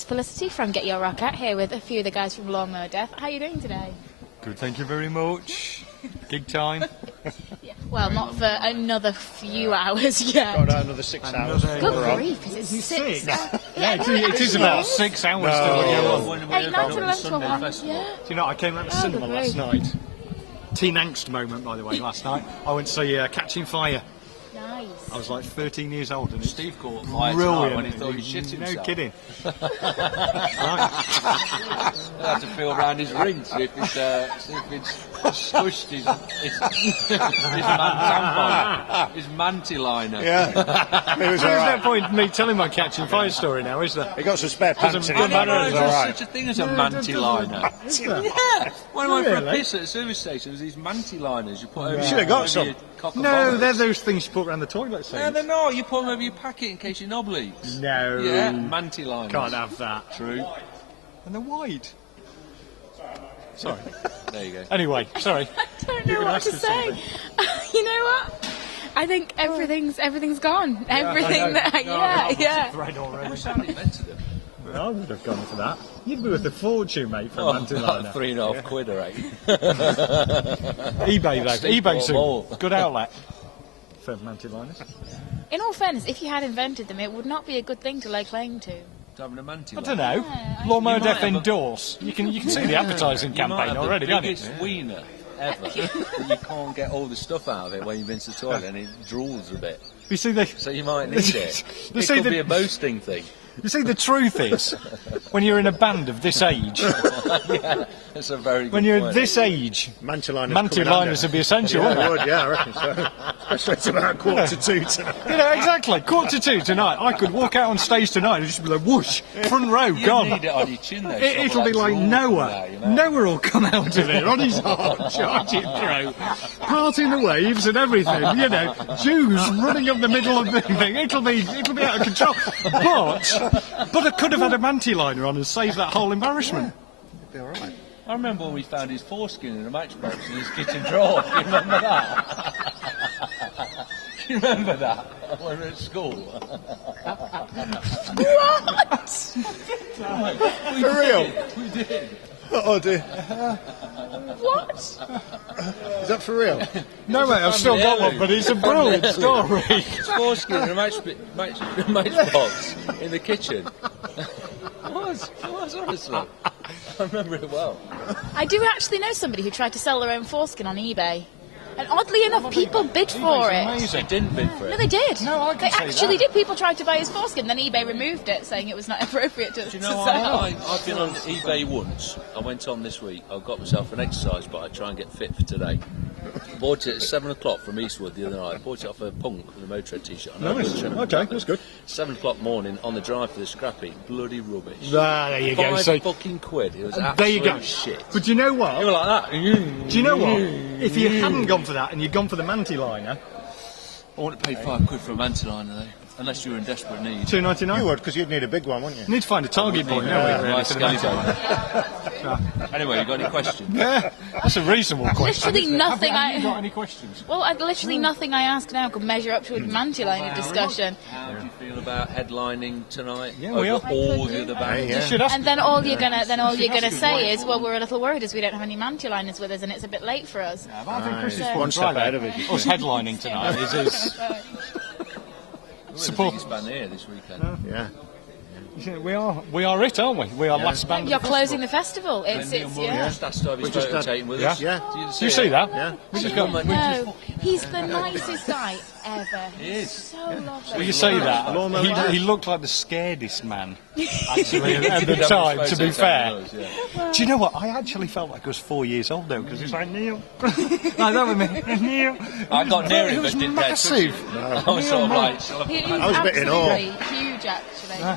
it's Felicity from GetYourRockOut here with a few of the guys from Lawnmower Deth. How are you doing today? Good, thank you very much. Gig time. Yeah. Well, not for another few hours yet. Got another 6 hours. Good grief, is it 6? Yeah, it is about 6 hours still. Hey, 9 to 11 to 1. Yeah. Do you know, I came out of the cinema last night. Teen angst moment, by the way, last night. I went to see Catching Fire. Nice. I was like 13 years old, and Steve caught fire brilliant when he thought he shit himself. No kidding. I had to feel around his ring, see if it's squished his his manty liner. Yeah. There's no point in me telling my Catching Fire story now, is there? He got some spare pants in I it. don't know if there's Alright. such a thing as a manty liner. Yeah. When I went for a piss at a service station, there's these manty liners you put over. You should have got some. Your cock and No, bollocks. they're those things you put around the toilet seat. No, they're not. You put them over your packet in case your knob leaks. No. Yeah, manty liners. Can't have that. True. And they're wide. Sorry. There you go. Anyway, sorry. I don't know what to say. You know what? I think everything's gone. Everything that, yeah. Thread I already. wish I'd invented them. I would have gone for that. You'd be worth a fortune, mate, for a manty liner. About £3.50 or £8. eBay, though. Steve eBay bought soon. them all. Good outlet for manty liners. In all fairness, if you had invented them, it would not be a good thing to lay claim to. Having a manty I liner. don't know. Yeah, Lawnmower You might Deth have a- endorse. You can see the advertising You might campaign have already, the can't you? biggest wiener ever, but you can't get all the stuff out of it when you've been to the toilet and it drools a bit. You see the. So you might need it. You It see could the- be a boasting thing. You see, the truth is, when you're in a band of this age, Yeah, that's a very good when you're point. this age, Manty liners. manty liners would be essential, Yeah, wouldn't I they? would, yeah, I reckon so. Especially it's about 1:45 tonight. You know, exactly. 1:45 tonight. I could walk out on stage tonight and just be like, whoosh, front row, You gone. need it on your chin though. It'll be like Noah. Noah will come out of it on his arm, charging through, parting the waves and everything. You know, Jews running up the middle of the thing. It'll be out of control. But I could have had a manty liner on and saved that whole embarrassment. It'd be alright. I remember when we found his foreskin in a matchbox in his kitchen drawer. Do you remember that? Do you remember that? When we were at school. What? For real? We did. Oh dear. What? Is that for real? No, mate, I've still got one, but it's a brilliant story. His foreskin in a matchbox in the kitchen. It was honestly. I remember it well. I do actually know somebody who tried to sell their own foreskin on eBay. And oddly enough, people bid for it. They didn't bid for No, it. they did. No, I can They see actually that. did. People tried to buy his foreskin, then eBay removed it, saying it was not appropriate to Do you know sell. I've been on eBay once. I went on this week. I got myself an exercise bike, try and get fit for today. Bought it at 7 o'clock from Eastwood the other night. Bought it off a punk with a Motorhead t-shirt. Nice. Okay, that's good. 7 o'clock morning on the drive for the scrappy. Bloody rubbish. There you go. £5 So, fucking quid. It was there absolute you go. shit. But do you know You what? were like that. Do you know what? If you hadn't gone for that and you'd gone for the manty liner, I wouldn't pay £5 for a manty liner though, unless you were in desperate need. £2.99. You would, because you'd need a big one, wouldn't you? Need to find a target point, Yeah, don't we, right, really, for the manty skelly liner? Anyway, you got any questions? Yeah, that's a reasonable question. Literally nothing Have you got I... any questions? Well, literally nothing I ask now could measure up to a manty liner discussion. How do you feel about headlining tonight? Yeah, we over are. all the other bands. You should ask. And then all you're gonna say is, well, we're a little worried as we don't have any manty liners with us, and it's a bit late for us. I think Chris is One quite step right, ahead though. of us. Us headlining tonight is We're Support- the biggest band here this weekend. Yeah. we are it, aren't we? We are last band. You're of the closing the festival. And It's Neil Murray yeah. just asked to have his We just photo had- taken with Yeah. us. Yeah. Do you see that? Yeah. We just got. No, he's the nicest guy ever. He is. So lovely. Well, you say that. Lawnmower Deth. He looked like the scaredest man, actually, at the Did have time, his to photo be fair. taken with us, yeah. Do you know what? I actually felt like I was 4 years old though, because he was like, Neil. Like that with me. Neil. I got near him, He but was didn't dare touch massive. him. I was sort of like, He's I was a bit in awe. absolutely huge, actually. Yeah.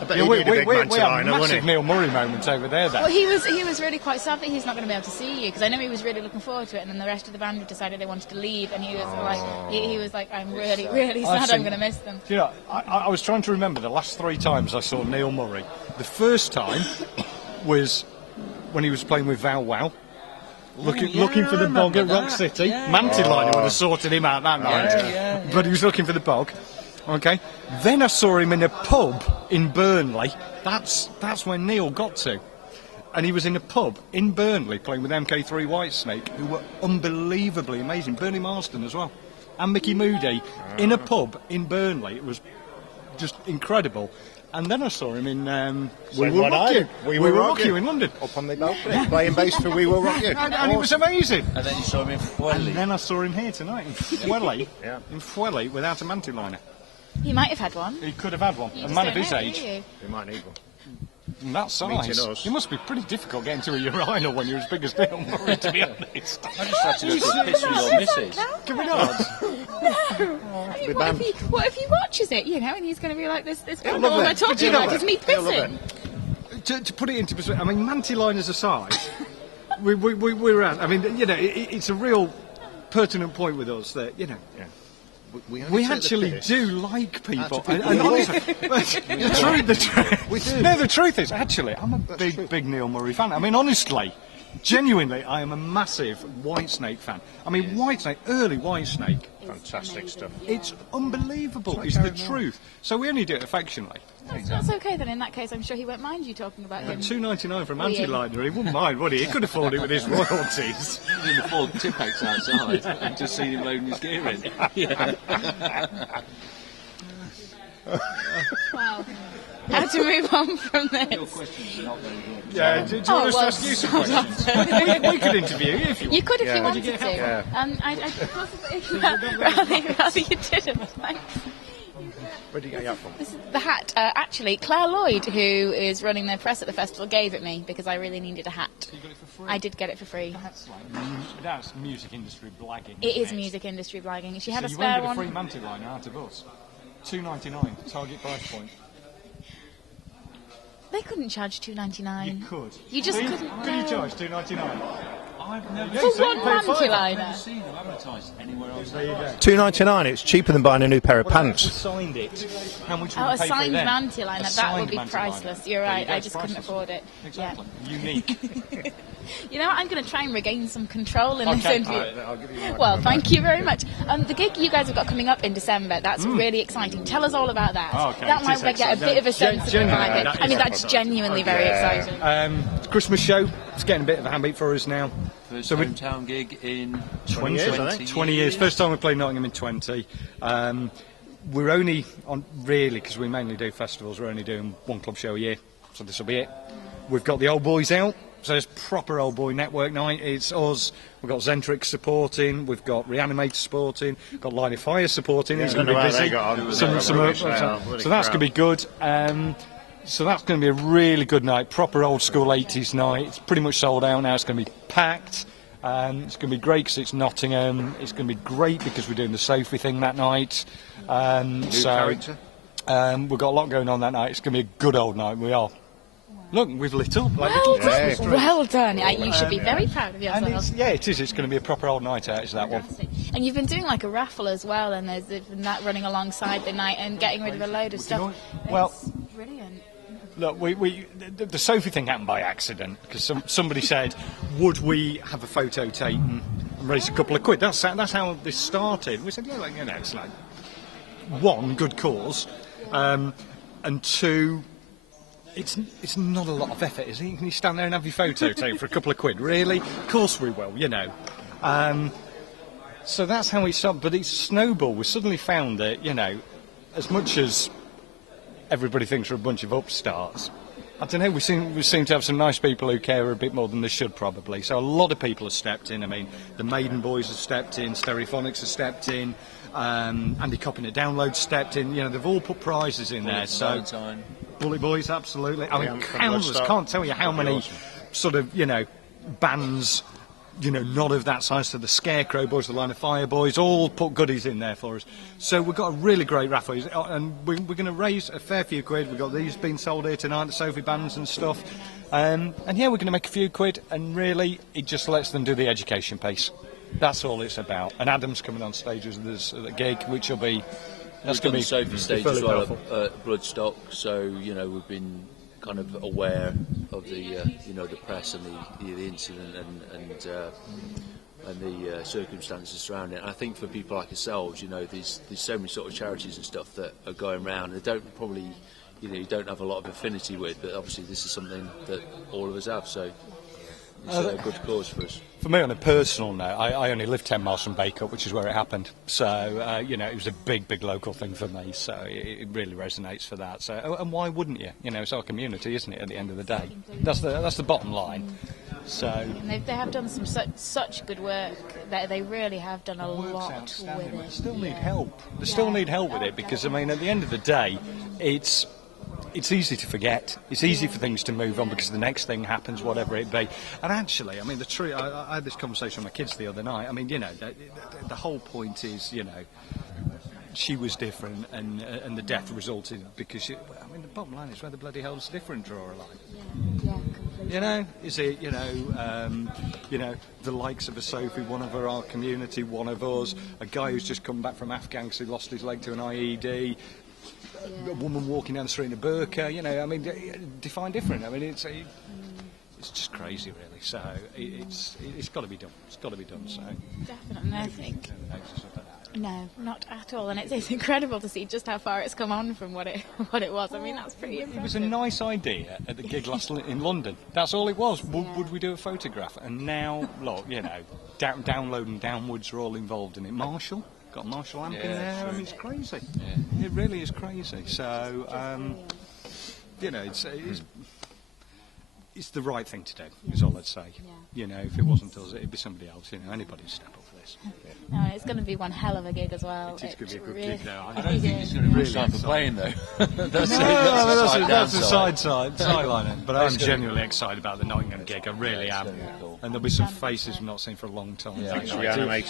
I bet Yeah, he'd we need a big manty have liner, wouldn't massive he? Neil Murray moments over there, though. Well, he was really quite sad that he's not going to be able to see you, because I know he was really looking forward to it, and then the rest of the band decided they wanted to leave, and he was he was like, I'm really sad, I'm going to miss them. Do you know, I was trying to remember the last 3 times I saw Neil Murray. The first time was when he was playing with Val Wow. Looking for the bog at Rock City. Yeah. Manty liner would have sorted him out that night. yeah. But he was looking for the bog. Okay. Then I saw him in a pub in Burnley. That's when Neil got to. And he was in a pub in Burnley playing with MK3 Whitesnake, who were unbelievably amazing. Bernie Marsden as well. And Mickey Moody in a pub in Burnley. It was just incredible. And then I saw him in We Will Rock You in London. Up on the balcony, playing bass for We Will Rock You. And it was amazing. And then you saw him in Fwelly. And then I saw him here tonight in Fwelly, in Fwelly without a manty liner. He might have had one. He could have had one. You A just man don't of his know, age. do you? You might need one. And that size. It must be pretty difficult getting to a urinal when you're as big as Neil Murray, to be honest. I just had to go to a piss with your missus. Can we not? No. I mean, what if he watches it, you know, and he's going to be like, this He'll what love am I it. talking about? It's me pissing. To put it into perspective, I mean, manty liners aside, we're at. I mean, you know, it's a real pertinent point with us that, you know, we actually do like people. And honestly, the truth is, actually, I'm a big Neil Murray fan. I mean, honestly, genuinely, I am a massive Whitesnake fan. I mean, Whitesnake, early Whitesnake. Fantastic stuff. It's unbelievable. It's the truth. So we only do it affectionately. That's okay then. In that case, I'm sure he won't mind you talking about him. $2.99 for a manty liner. He wouldn't mind, would he? He could afford it with his royalties. In the Ford Tipex outside and just seen him loading his gear in. Yeah. Wow. How to move on from this? Your questions are not very good. Yeah, do you want us to ask you some questions? we could interview you if you want. You could if you wanted get to. help? I'd rather you didn't. Thanks. Where did you get your hat from? This is the hat. Actually, Claire Lloyd, who is running the press at the festival, gave it me because I really needed a hat. You got it for free? I did get it for free. That's music industry blagging. It is music industry blagging. She had a you spare won't get a one. free manty liner out of us. $2.99 target price point. They couldn't charge $2.99. You could. You just couldn't. Could you charge $2.99? I've never For one manty liner. seen them advertised anywhere else. There you go. $2.99. It's cheaper than buying a new pair of What about if we pants. signed it? How much would Oh, we a pay for it signed then? manty liner. A That signed would be manty priceless. liner. You're There right. you go, I it's just couldn't priceless. afford it. Exactly. Yeah. Unique. You know what? I'm going to try and regain some control in this Okay. interview. I'll give you my Well, thank you very much. The gig you guys have got coming up in December, that's really exciting. Tell us all about that. Okay, That it might is get a exciting. bit of a sense of Genuinely, it. that I is mean, that's exciting. genuinely very exciting. Christmas show. It's getting a bit of a handbeat for us now. First So we- hometown gig in 20 years, I think. 20 years. First time we played Nottingham in 20. We're only on, really, because we mainly do festivals, we're only doing one club show a year. So this will be it. We've got the old boys out. So it's proper old boy network night. It's us. We've got Zentrix supporting. We've got Reanimator supporting. We've got Line of Fire supporting. It's going to be busy. So that's going to be good. So that's going to be a really good night. Proper old school 80s night. It's pretty much sold out now. It's going to be packed. It's going to be great because it's Nottingham. It's going to be great because we're doing the Sophie thing that night. character. We've got a lot going on that night. It's going to be a good old night. We are. Look, we've lit up like little Christmas trees. Well done. You should be very proud of And yourself. it is. It's going to be a proper old night out. Is that one? And you've been doing like a raffle as well, and there's been that running alongside the night and getting rid of a load of stuff. Well, It's brilliant. look, the Sophie thing happened by accident because somebody said, "Would we have a photo taken and raise a couple of quid?" That's how this started. We said, "Yeah, like, you know, it's like one, good cause, and two." It's not a lot of effort, is it? Can you stand there and have your photo taken for a couple of quid? Really? Of course we will, you know. So that's how it started. But it's snowballed. We suddenly found that, you know, as much as everybody thinks we're a bunch of upstarts, I don't know, we seem to have some nice people who care a bit more than they should probably. So a lot of people have stepped in. I mean, the Maiden Boys have stepped in, Stereophonics have stepped in, Andy Copping at Download stepped in. You know, they've all put prizes in there. So. Bullet Boys, absolutely. I mean, countless. Can't tell you how many sort of, you know, bands, you know, not of that size. So the Scarecrow Boys, the Line of Fire Boys, all put goodies in there for us. So we've got a really great raffle, and we're going to raise a fair few quid. We've got these being sold here tonight, the Sophie bands and stuff. And yeah, we're going to make a few quid, and really, it just lets them do the education piece. That's all it's about. And Adam's coming on stage with us at the gig, which will be. We've done the Sophie stage as well at Bloodstock, so you know we've been kind of aware of the you know the press and the incident, and and the circumstances surrounding it. And I think for people like yourselves, you know, there's so many sort of charities and stuff that are going around. They don't probably, you know, you don't have a lot of affinity with, but obviously this is something that all of us have. So it's a good cause for us. For me, on a personal note, I only live 10 miles from Bacup, which is where it happened. So, you know, it was a big local thing for me. So it really resonates for that. So, and why wouldn't you? You know, it's our community, isn't it? At the end of the day, that's the bottom line. So and they have done some such good work. They really have done a lot with it. They still need help. They still need help with it because, I mean, at the end of the day, it's easy to forget. It's easy for things to move on because the next thing happens, whatever it be. And actually, I mean, I had this conversation with my kids the other night. I mean, you know, the whole point is, you know, she was different, and the death resulted because I mean, the bottom line is where the bloody hell's different draw a line. Yeah, completely. You know, is it, you know, the likes of a Sophie, one of our community, one of us, a guy who's just come back from Afghan because he lost his leg to an IED, a woman walking down the street in a burqa, you know, I mean, define different. I mean, it's just crazy, really. So it's got to be done. It's got to be done. So definitely, I think. No, not at all, and it's incredible to see just how far it's come on from what it was. I mean, that's pretty impressive. It was a nice idea at the gig last in London. That's all it was. Would we do a photograph? And now, look, you know, download and downwards are all involved in it. Marshall, got a Marshall amp in there. True. I mean, it's crazy. Yeah. It really is crazy. So, you know, it's the right thing to do, is all I'd say. Yeah. You know, if it wasn't us, it'd be somebody else. You know, anybody would step up for this. Yeah. No, it's going to be one hell of a gig as well. It is going to be a good gig, though. I don't think it's going to be really time for playing, though. that's the sideline. But I'm genuinely excited about the Nottingham gig. I really am. Cool. And there'll be some faces we've not seen for a long time. Yeah,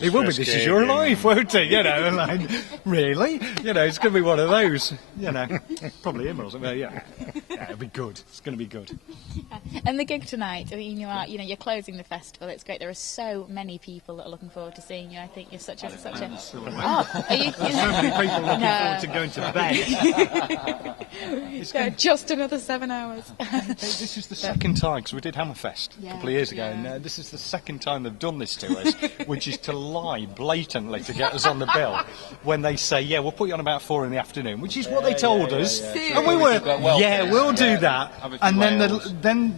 it will be. This is your life, won't it? You know, like, really? You know, it's going to be one of those. You know, probably him or something. Yeah, it'll be good. It's going to be good. And the gig tonight, I mean, you're closing the festival. It's great. There are so many people that are looking forward to seeing you. I think you're such a. Oh, are you? So many people looking forward to going to bed. Just another 7 hours. This is the second time, because we did Hammerfest a couple of years ago, and this is the second time they've done this to us, which is to lie blatantly to get us on the bill when they say, yeah, we'll put you on about 4 in the afternoon, which is what they told us, and we were, we'll do that, and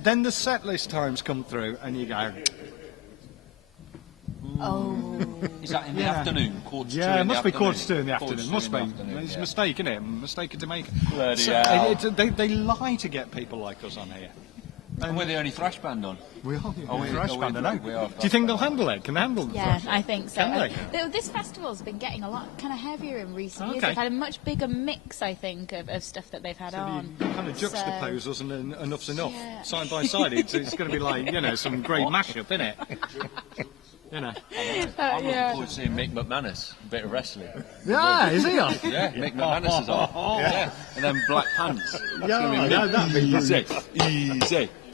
then the set list times come through, and you go. Oh. Is that in the afternoon? It must be quarter to 2 in the afternoon. Must be. It's a mistake, isn't it? Mistake to make. They lie to get people like us on here. And we're the only thrash band on. We are the only thrash band, I know. Do you think they'll handle it? Can they handle it? Yeah, I think so. Can they? This festival's been getting a lot kind of heavier in recent years. They've had a much bigger mix, I think, of stuff that they've had on. You kind of juxtapose us and enough's enough. Yeah. Side by side, it's going to be like, you know, some great mashup, isn't it? You know. I'm looking forward to seeing Mick McManus, a bit of wrestling. Yeah, is he on? Yeah, Mick McManus is on. Yeah. And then Black Pants. That'd be easy.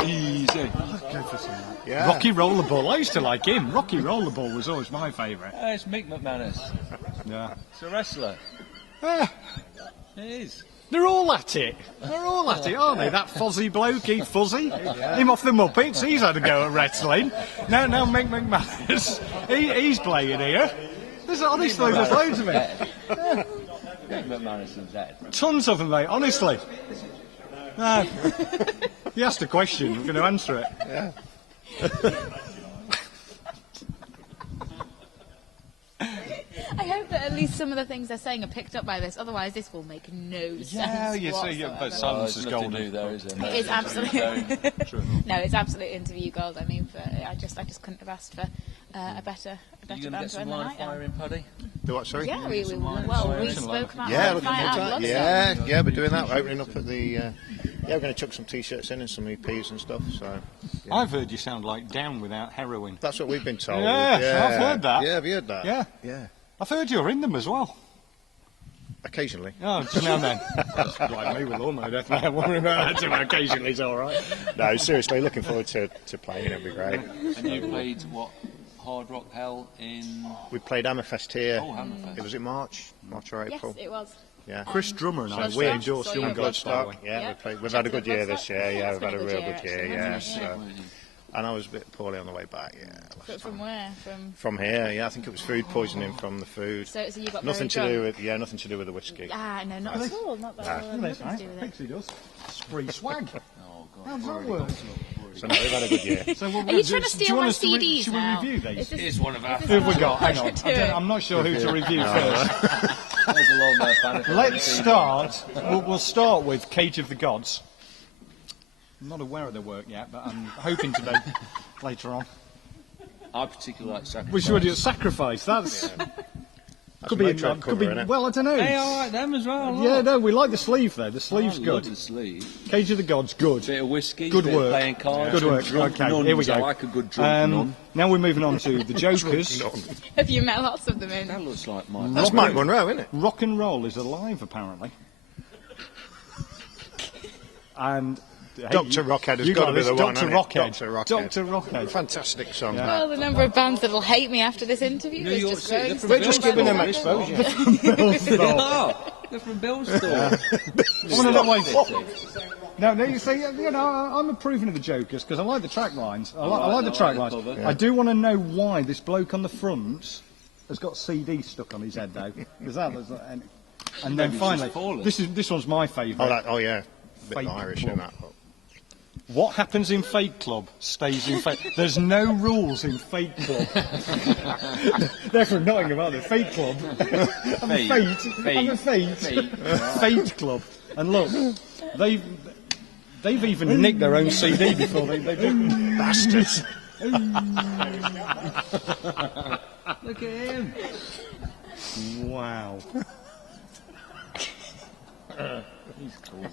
I'd go for some of that. Yeah. Rocky Rollerball, I used to like him. Rocky Rollerball was always my favourite. It's Mick McManus. Yeah. It's a wrestler. It is. They're all at it. Aren't they? That fuzzy bloke, Fuzzy, him off the Muppets, he's had a go at wrestling. Now Mick McManus, he's playing here. Honestly, there's loads of it. Mick McManus is dead. Tons of them, mate, honestly. You asked a question, I'm going to answer it. Yeah. I hope that at least some of the things they're saying are picked up by this. Otherwise, this will make no sense. Yeah, you see, but silence is golden. New there, is it? It is absolutely. No, it's absolute interview gold. I mean, I just couldn't have asked for a better. Are you going to get some wildfire in, Paddy? Do what, sorry? Yeah, we spoke about wildfire. Yeah, we're doing that. We're opening up at the. We're going to chuck some T-shirts in and some EPs and stuff. So. Yeah. I've heard you sound like Down without heroin. That's what we've been told. Yeah, I've heard that. Yeah, have you heard that? Yeah. I've heard you're in them as well. Occasionally. Oh, just now and then. That's like me with Lawnmower Deth. Don't worry about that. Occasionally it's all right. No, seriously, looking forward to playing. It'll be great. And you played what? Hard Rock Hell in. We played Hammerfest here. Oh, Hammerfest. It was in March or April. Yes, it was. Yeah. Chris Drummer and I we endorsed Young Gods. Yeah, we've had a good year this year. Yeah, we've had a real good year. Yeah. And I was a bit poorly on the way back, yeah. But from where? From here, yeah. I think it was food poisoning from the food. So you got nothing very to do drunk? with nothing to do with the whiskey. Ah, no, not at all. Not that. Nothing to do with it. Pixie does. Free swag. Oh, God. How does that work? So no, we've had a good year. So Are you trying to steal my CDs should now? we review these? Here's one of our Who have we got? Hang on. Do it. I'm not sure who to review first. There's a Lawnmower fan. Let's start. We'll start with Cage of the Gods. I'm not aware of their work yet, but I'm hoping to be later on. I particularly like Sacrifice. Which would you sacrifice? That's could be. Motorhead cover, innit? Well, I don't know. Hey, I like them as well. Yeah, no, we like the sleeve though. The sleeve's I good. love the sleeve. Cage of the Gods, good. Bit of whiskey, Good bit work. of playing cards. Good work. Drunk Okay, nuns. here we go. I like a good drunk nun. Now we're moving on to the Jokers. Have you met lots of them in? That looks like my... That's Mike Monroe, isn't it? Rock and roll is alive, apparently. And hey, Dr. Rockhead has you got to be this, the one, Dr. hasn't it? Rockhead. Dr. Rockhead. Dr. Rockhead. Fantastic song. Yeah. Well, the number of bands that'll hate me after this interview is just growing. We're just giving them exposure. They're from Bill's store. No, you see, you know, I'm approving of the Jokers because I like the track lines. I like the track lines. cover. I do want to know why this bloke on the front has got CD stuck on his head, though. Because and then Maybe it's finally, just fallen. this one's my favourite. Oh yeah. Bit Fake Irish club. in that. What happens in Fake Club stays in Fake. There's no rules in Fake Club. They're from Nottingham, aren't they? Fake Club. I'm a Fate Club. And look, they've even nicked their own CD before they do. Bastards. Look at him. Wow. He's cool.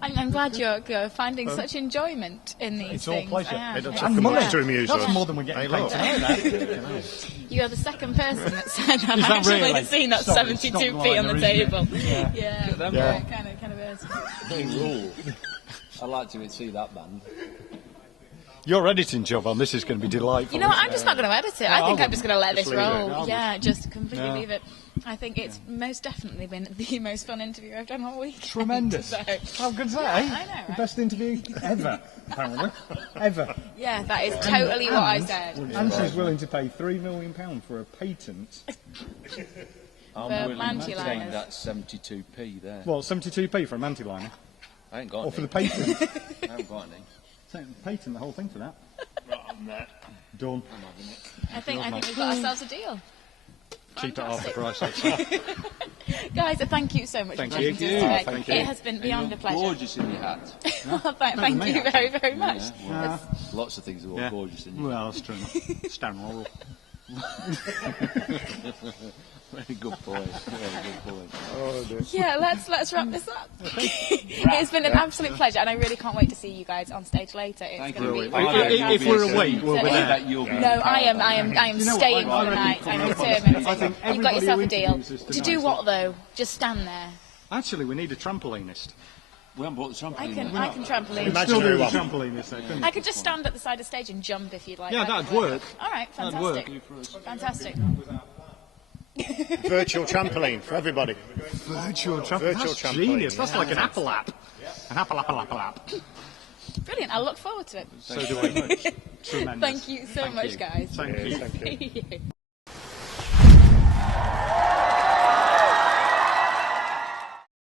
I'm glad you're finding such enjoyment in these It's all things. pleasure. I am. It took And a money. month to amuse That's us. more than we're getting Hey, paid look. tonight. You're the second person that said I've Is that actually really? seen that Stop- 72p stop on the lying, table. Yeah. Yeah, them. yeah, kind of is. They rule. I'd like to see that band. Your editing job on this is going to be delightful. You know what, I'm just not going to edit it. I think I I'm just going to let this leave it. roll. Yeah, just completely Yeah. leave it. I think it's most definitely been the most fun interview I've done all week. Tremendous. So, How good's that, I eh? know, The right? best interview ever, apparently. Ever. yeah, that is totally what I said. And she's willing to pay £3 million for a patent. I'm For willing to anti-liners. take that 72p there. Well, 72p for a manti-liner. I ain't got Or for the any. patent. I haven't got any. Patent the whole thing for that. Done. I think we've got ourselves a deal. Cheap at half the price. Guys, thank you so much Thank for you. talking to us today. Thank you. it has been beyond a pleasure. Gorgeous in your hat. Well, thank you very, very much. Well, lots of things are all gorgeous in your hat. Well, that's true. Stan Laurel. Very good point. Very good point. Yeah, let's wrap this up. It's been an absolute pleasure, and I really can't wait to see you guys on stage later. It's Thank going you. to be If we're awake, we'll be So- there. That you'll be No, I am You know what, staying I for the reckon night. from I'm now on, determined. I think You've got everybody yourself who a deal. interviews us To do tonight- what though? Just stand there. Actually, we need a trampolinist. We haven't brought the trampoline. I can trampoline. Imagine Still do the one. trampolinist, though, couldn't I you? could just stand at the side of the stage and jump if you'd like. Yeah, That that'd could work. All right, That'd fantastic. Fantastic. Virtual trampoline for everybody. Virtual trampoline. Virtual That's trampoline, genius. That's yeah. like an apple app. An apple. Brilliant. I look forward to it. So do I. Tremendous. Thank you so much, guys. Thank you. Thank you. See you.